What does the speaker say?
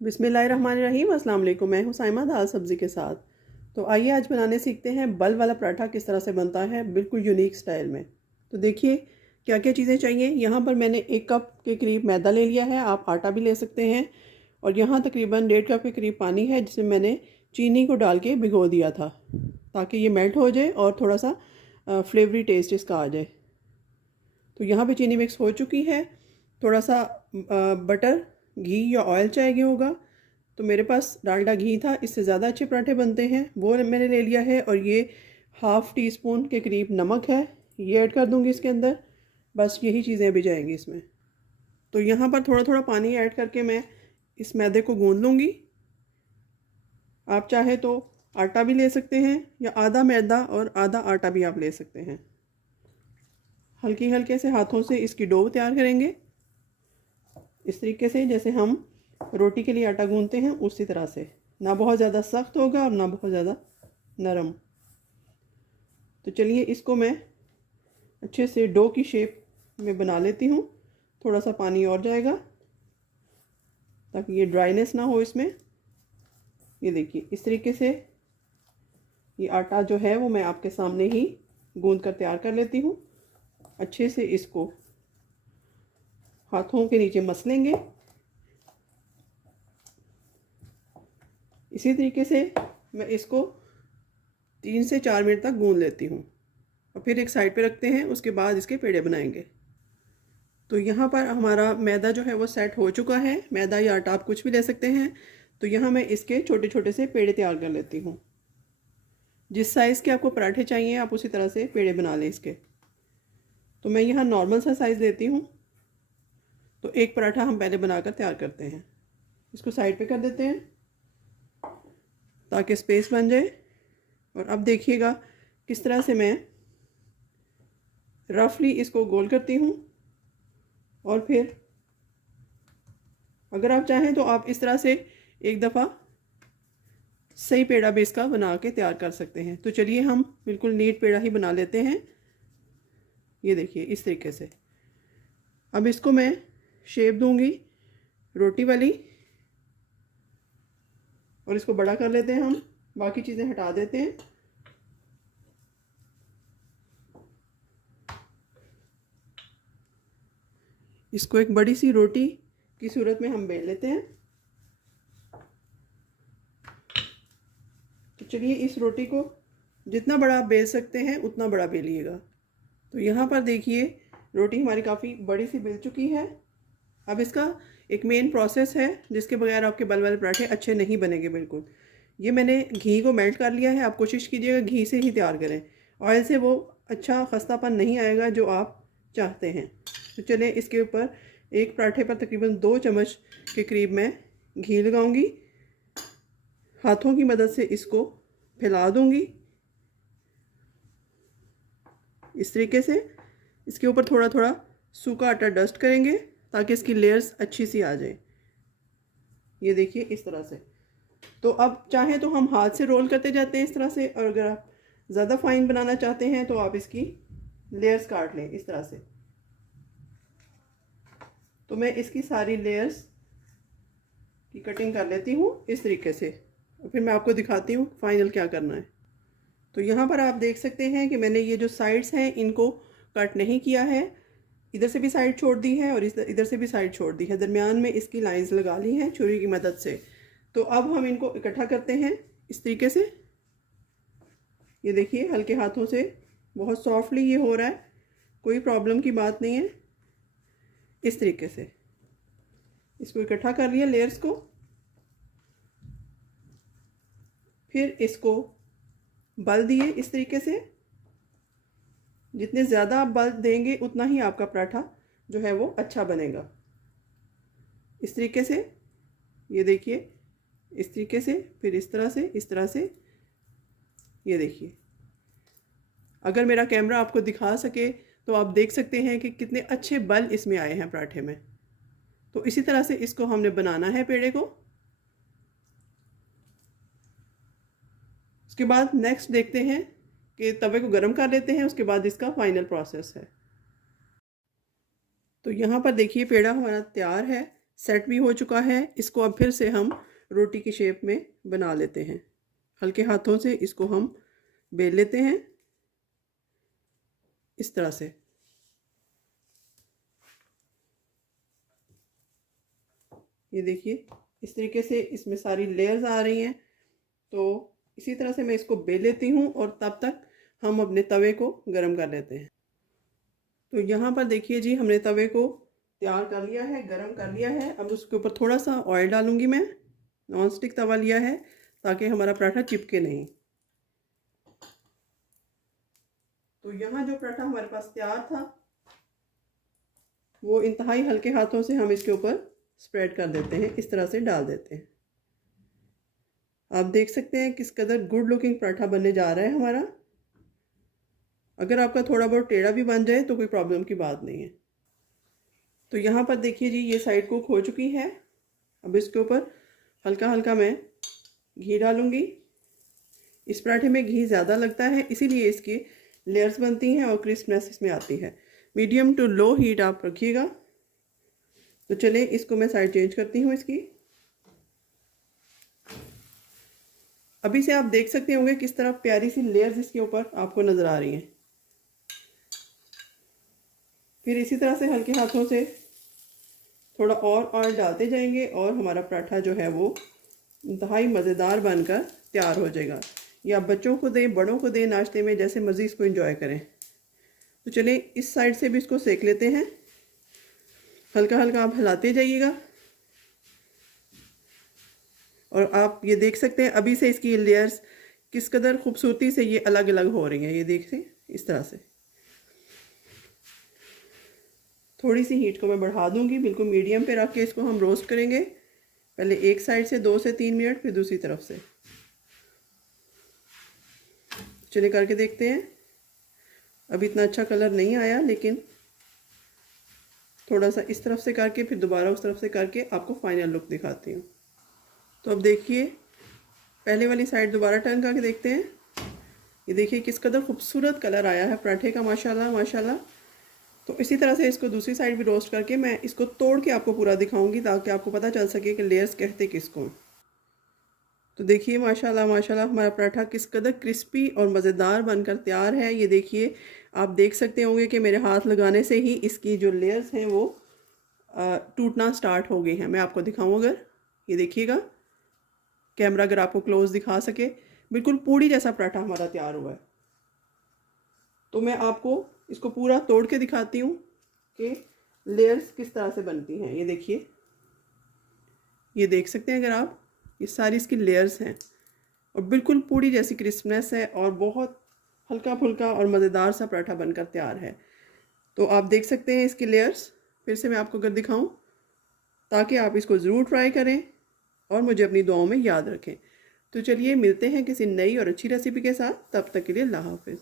बिस्मिल्लाहिर्रहमानिर्रहीम। अस्सलाम वालेकुम। मैं हूँ साइमा दाल सब्ज़ी के साथ। तो आइए आज बनाने सीखते हैं बल वाला पराठा किस तरह से बनता है बिल्कुल यूनिक स्टाइल में। तो देखिए क्या क्या चीज़ें चाहिए। यहाँ पर मैंने 1 कप के करीब मैदा ले लिया है, आप आटा भी ले सकते हैं। और यहाँ तकरीबन 1.5 कप के करीब पानी है जिसमें मैंने चीनी को डाल के भिगो दिया था ताकि ये मेल्ट हो जाए और थोड़ा सा फ्लेवरी टेस्ट इसका आ जाए। तो यहाँ पे चीनी मिक्स हो चुकी है। थोड़ा सा बटर, घी या ऑयल चाहिए होगा। तो मेरे पास डालडा घी था, इससे ज़्यादा अच्छे पराठे बनते हैं, वो मैंने ले लिया है। और ये हाफ़ टी स्पून के करीब नमक है, ये ऐड कर दूँगी इसके अंदर। बस यही चीज़ें भी जाएंगी इसमें। तो यहाँ पर थोड़ा थोड़ा पानी ऐड करके मैं इस मैदे को गूँध लूँगी। आप चाहे तो आटा भी ले सकते हैं या आधा मैदा और आधा आटा भी आप ले सकते हैं। हल्के हल्के से हाथों से इसकी डो तैयार करेंगे, इस तरीके से जैसे हम रोटी के लिए आटा गूंथते हैं उसी तरह से। ना बहुत ज़्यादा सख्त होगा और ना बहुत ज़्यादा नरम। तो चलिए इसको मैं अच्छे से डो की शेप में बना लेती हूँ। थोड़ा सा पानी और जाएगा ताकि ये ड्राइनेस ना हो इसमें। ये देखिए इस तरीके से ये आटा जो है वो मैं आपके सामने ही गूंथ कर तैयार कर लेती हूँ। अच्छे से इसको हाथों के नीचे मसलेंगे। इसी तरीके से मैं इसको 3 से 4 मिनट तक गूंथ लेती हूँ और फिर एक साइड पे रखते हैं। उसके बाद इसके पेड़े बनाएंगे। तो यहाँ पर हमारा मैदा जो है वो सेट हो चुका है। मैदा या आटा आप कुछ भी ले सकते हैं। तो यहाँ मैं इसके छोटे छोटे से पेड़े तैयार कर लेती हूँ। जिस साइज़ के आपको पराठे चाहिए आप उसी तरह से पेड़े बना लें इसके। तो मैं यहाँ नॉर्मल सा साइज़ लेती हूँ। तो एक पराठा हम पहले बनाकर तैयार करते हैं। इसको साइड पे कर देते हैं ताकि स्पेस बन जाए। और अब देखिएगा किस तरह से मैं रफली इसको गोल करती हूँ। और फिर अगर आप चाहें तो आप इस तरह से एक दफ़ा सही पेड़ा भी इसका बना के तैयार कर सकते हैं। तो चलिए हम बिल्कुल नीट पेड़ा ही बना लेते हैं। ये देखिए इस तरीके से। अब इसको मैं शेप दूंगी रोटी वाली और इसको बड़ा कर लेते हैं हम। बाकी चीज़ें हटा देते हैं। इसको एक बड़ी सी रोटी की सूरत में हम बेल लेते हैं। तो चलिए इस रोटी को जितना बड़ा आप बेल सकते हैं उतना बड़ा बेलिएगा। तो यहाँ पर देखिए रोटी हमारी काफ़ी बड़ी सी बेल चुकी है। अब इसका एक मेन प्रोसेस है जिसके बगैर आपके बल वाले पराठे अच्छे नहीं बनेंगे बिल्कुल। ये मैंने घी को मेल्ट कर लिया है। आप कोशिश कीजिएगा घी से ही तैयार करें। ऑयल से वो अच्छा खस्तापन नहीं आएगा जो आप चाहते हैं। तो चलें इसके ऊपर एक पराठे पर तकरीबन 2 चम्मच के करीब मैं घी लगाऊंगी। हाथों की मदद से इसको फैला दूंगी इस तरीके से। इसके ऊपर थोड़ा थोड़ा सूखा आटा डस्ट करेंगे ताकि इसकी लेयर्स अच्छी सी आ जाए। ये देखिए इस तरह से। तो अब चाहें तो हम हाथ से रोल करते जाते हैं इस तरह से। और अगर आप ज़्यादा फाइन बनाना चाहते हैं तो आप इसकी लेयर्स काट लें इस तरह से। तो मैं इसकी सारी लेयर्स की कटिंग कर लेती हूँ इस तरीके से। और फिर मैं आपको दिखाती हूँ फाइनल क्या करना है। तो यहाँ पर आप देख सकते हैं कि मैंने ये जो साइड्स हैं इनको कट नहीं किया है। इधर से भी साइड छोड़ दी है और इधर से भी साइड छोड़ दी है। दरमियान में इसकी लाइंस लगा ली हैं छुरी की मदद से। तो अब हम इनको इकट्ठा करते हैं इस तरीके से। ये देखिए हल्के हाथों से बहुत सॉफ्टली ये हो रहा है, कोई प्रॉब्लम की बात नहीं है। इस तरीके से इसको इकट्ठा कर लिया लेयर्स को। फिर इसको बल दिए इस तरीके से। जितने ज़्यादा आप बल देंगे उतना ही आपका पराठा जो है वो अच्छा बनेगा। इस तरीके से ये देखिए इस तरीके से, फिर इस तरह से, इस तरह से। ये देखिए अगर मेरा कैमरा आपको दिखा सके तो आप देख सकते हैं कि कितने अच्छे बल इसमें आए हैं पराठे में। तो इसी तरह से इसको हमने बनाना है पेड़े को। उसके बाद नेक्स्ट देखते हैं कि तवे को गर्म कर लेते हैं। उसके बाद इसका फाइनल प्रोसेस है। तो यहाँ पर देखिए पेड़ा हमारा तैयार है। सेट भी हो चुका है। इसको अब फिर से हम रोटी की शेप में बना लेते हैं। हल्के हाथों से इसको हम बेल लेते हैं इस तरह से। ये देखिए इस तरीके से इसमें सारी लेयर्स आ रही हैं। तो इसी तरह से मैं इसको बेल लेती हूँ और तब तक हम अपने तवे को गरम कर लेते हैं। तो यहाँ पर देखिए जी, हमने तवे को तैयार कर लिया है, गरम कर लिया है। अब उसके ऊपर थोड़ा सा ऑयल डालूंगी मैं। नॉन स्टिक तवा लिया है ताकि हमारा पराठा चिपके नहीं। तो यहाँ जो पराठा हमारे पास तैयार था वो इंतहाई हल्के हाथों से हम इसके ऊपर स्प्रेड कर देते हैं, इस तरह से डाल देते हैं। आप देख सकते हैं किस कदर गुड लुकिंग पराठा बनने जा रहा है हमारा। अगर आपका थोड़ा बहुत टेढ़ा भी बन जाए तो कोई प्रॉब्लम की बात नहीं है। तो यहाँ पर देखिए जी, ये साइड कुक हो चुकी है। अब इसके ऊपर हल्का हल्का मैं घी डालूँगी। इस पराठे में घी ज़्यादा लगता है, इसीलिए इसकी लेयर्स बनती हैं और क्रिस्पनेस इसमें आती है। मीडियम टू लो हीट आप रखिएगा। तो चलिए इसको मैं साइड चेंज करती हूँ इसकी। अभी से आप देख सकते होंगे किस तरह प्यारी सी लेयर्स इसके ऊपर आपको नज़र आ रही हैं। फिर इसी तरह से हल्के हाथों से थोड़ा और ऑयल डालते जाएंगे और हमारा पराठा जो है वो इंतहाई मज़ेदार बनकर तैयार हो जाएगा। या बच्चों को दें, बड़ों को दें, नाश्ते में जैसे मर्ज़ी इसको एंजॉय करें। तो चलिए इस साइड से भी इसको सेक लेते हैं। हल्का हल्का आप हिलाते जाइएगा और आप ये देख सकते हैं अभी से इसकी लेयर्स किस कदर खूबसूरती से ये अलग अलग हो रही हैं। ये देखिए इस तरह से। थोड़ी सी हीट को मैं बढ़ा दूंगी, बिल्कुल मीडियम पे रख के इसको हम रोस्ट करेंगे। पहले एक साइड से 2 से 3 मिनट, फिर दूसरी तरफ से। चलिए करके देखते हैं। अभी इतना अच्छा कलर नहीं आया, लेकिन थोड़ा सा इस तरफ से करके फिर दोबारा उस तरफ से करके आपको फाइनल लुक दिखाती हूँ। तो अब देखिए पहले वाली साइड दोबारा टर्न करके देखते हैं। ये देखिए किस कदर खूबसूरत कलर आया है पराठे का, माशाल्लाह माशाल्लाह। तो इसी तरह से इसको दूसरी साइड भी रोस्ट करके मैं इसको तोड़ के आपको पूरा दिखाऊंगी ताकि आपको पता चल सके कि लेयर्स कहते किसको। तो देखिए माशाल्लाह माशाल्लाह हमारा पराठा किस कदर क्रिस्पी और मज़ेदार बनकर तैयार है। ये देखिए आप देख सकते होंगे कि मेरे हाथ लगाने से ही इसकी जो लेयर्स हैं वो टूटना स्टार्ट हो गई हैं। मैं आपको दिखाऊँ अगर, ये देखिएगा कैमरा अगर आपको क्लोज दिखा सके, बिल्कुल पूड़ी जैसा पराठा हमारा तैयार हुआ है। तो मैं आपको इसको पूरा तोड़ के दिखाती हूँ कि लेयर्स किस तरह से बनती हैं। ये देखिए, ये देख सकते हैं अगर आप, ये सारी इसकी लेयर्स हैं और बिल्कुल पूड़ी जैसी क्रिस्पनेस है और बहुत हल्का फुल्का और मज़ेदार सा पराठा बनकर तैयार है। तो आप देख सकते हैं इसकी लेयर्स। फिर से मैं आपको अगर दिखाऊं ताकि आप इसको ज़रूर ट्राई करें और मुझे अपनी दुआओं में याद रखें। तो चलिए मिलते हैं किसी नई और अच्छी रेसिपी के साथ। तब तक के लिए अल्लाह हाफ़िज़।